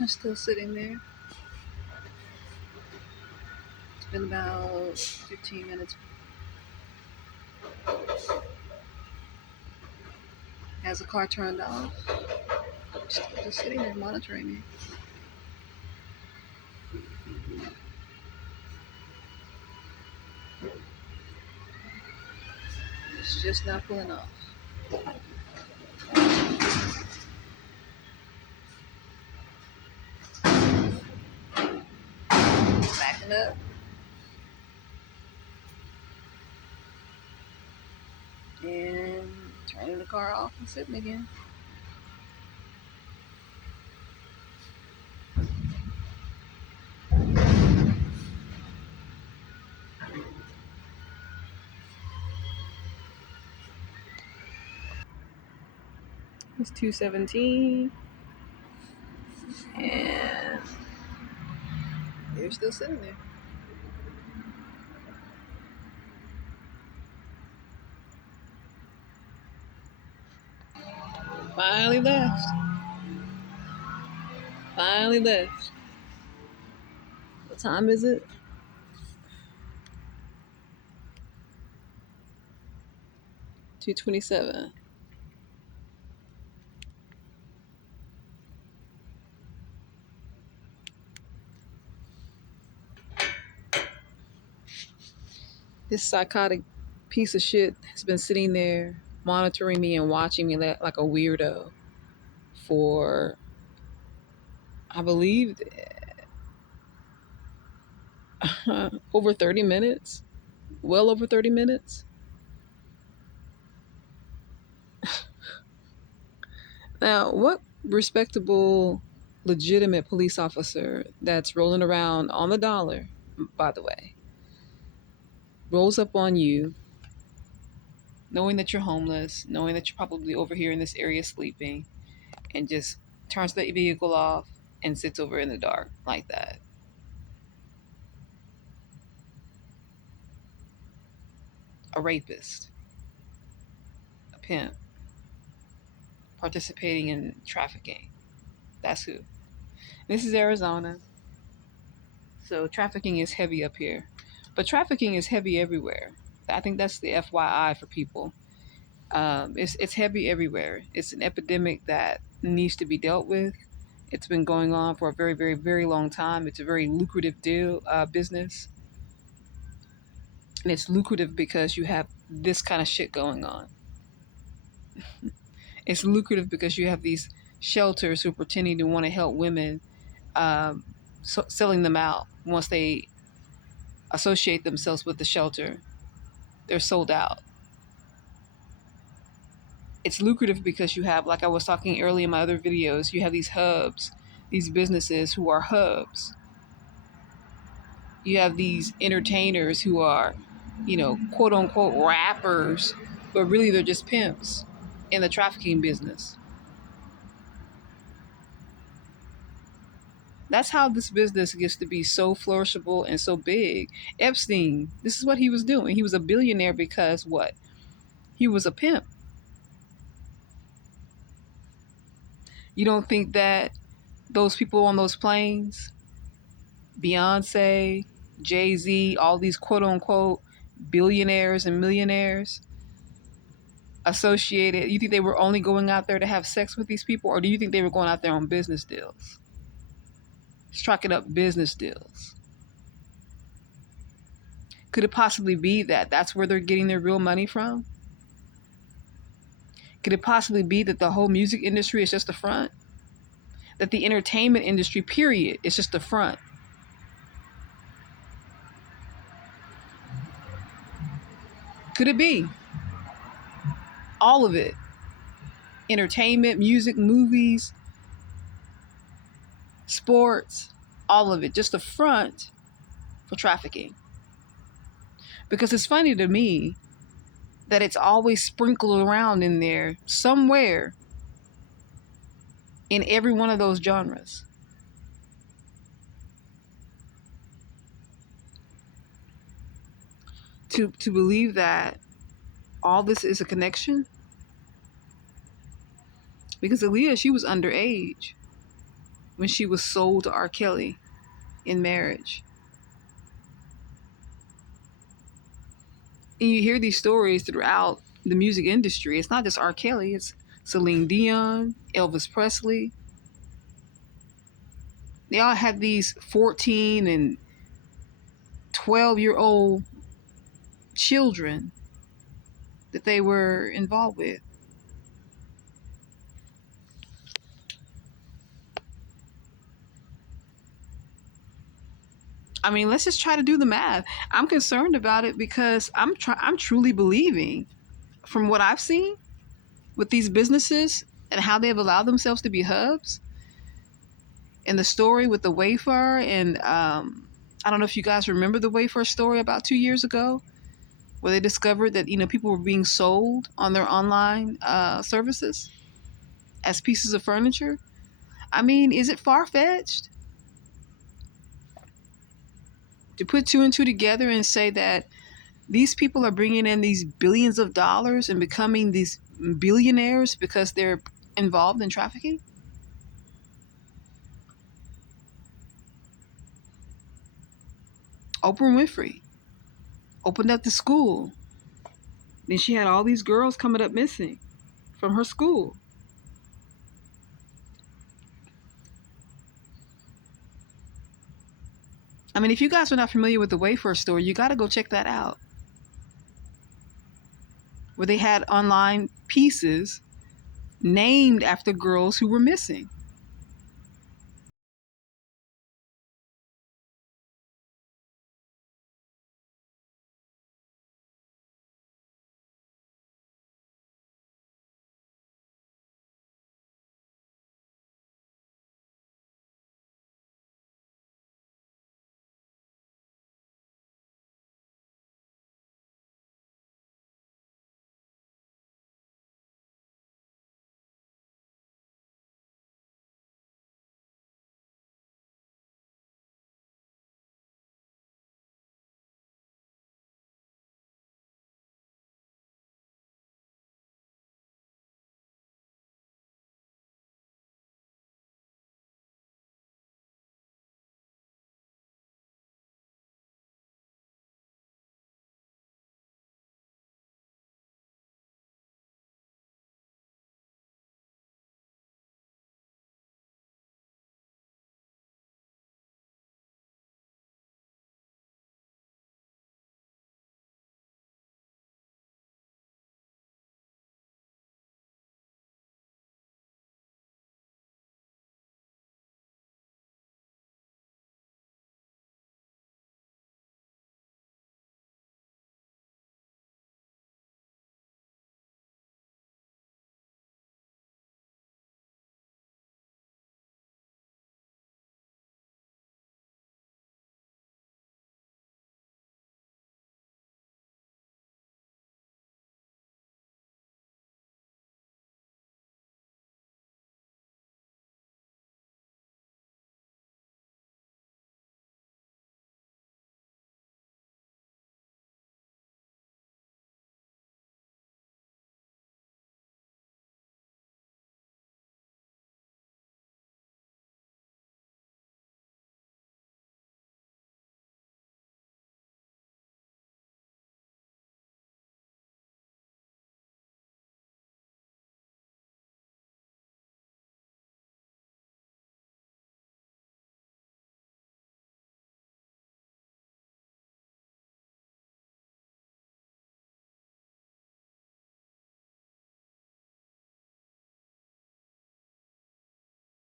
I'm still sitting there. It's been about 15 minutes. Has the car turned off? Still just sitting there monitoring me. It's just not pulling off. Backing up. And turning the car off and sitting again. It's 2:17. And you're still sitting there. Finally left. Finally left. What time is it? $2:27. This psychotic piece of shit has been sitting there monitoring me and watching me like a weirdo for, I believe, over 30 minutes. Well over 30 minutes. Now, what respectable, legitimate police officer that's rolling around on the dollar, by the way, rolls up on you, knowing that you're homeless, knowing that you're probably over here in this area sleeping, and just turns the vehicle off and sits over in the dark like that? A rapist, a pimp, participating in trafficking. That's who. This is Arizona, so trafficking is heavy up here. But trafficking is heavy everywhere. I think that's the FYI for people. It's heavy everywhere. It's an epidemic that needs to be dealt with. It's been going on for a very, very, very long time. It's a very lucrative business. And it's lucrative because you have this kind of shit going on. It's lucrative because you have these shelters who are pretending to want to help women, selling them out. Once they associate themselves with the shelter, they're sold out. It's lucrative because you have, like I was talking earlier in my other videos, you have these hubs, these businesses who are hubs. You have these entertainers who are, quote unquote rappers, but really they're just pimps in the trafficking business. That's how this business gets to be so flourishable and so big. Epstein, this is what he was doing. He was a billionaire because what? He was a pimp. You don't think that those people on those planes, Beyonce, Jay-Z, all these quote unquote billionaires and millionaires associated, you think they were only going out there to have sex with these people, or do you think they were going out there on business deals? Striking up business deals. Could it possibly be that that's where they're getting their real money from? Could it possibly be that the whole music industry is just a front? That the entertainment industry, period, is just a front? Could it be? All of it. Entertainment, music, movies, sports, all of it. Just a front for trafficking. Because it's funny to me that it's always sprinkled around in there somewhere in every one of those genres. To believe that all this is a connection. Because Aaliyah, she was underage when she was sold to R. Kelly in marriage. And you hear these stories throughout the music industry. It's not just R. Kelly, it's Celine Dion, Elvis Presley. They all had these 14 and 12-year-old children that they were involved with. I mean, let's just try to do the math. I'm concerned about it because I'm truly believing from what I've seen with these businesses and how they've allowed themselves to be hubs. And the story with the Wayfair, and I don't know if you guys remember the Wayfair story about 2 years ago, where they discovered that people were being sold on their online services as pieces of furniture. I mean, is it far fetched to put two and two together and say that these people are bringing in these billions of dollars and becoming these billionaires because they're involved in trafficking? Oprah Winfrey opened up the school. Then she had all these girls coming up missing from her school. I mean, if you guys are not familiar with the Wayfair store, you got to go check that out. Where they had online pieces named after girls who were missing.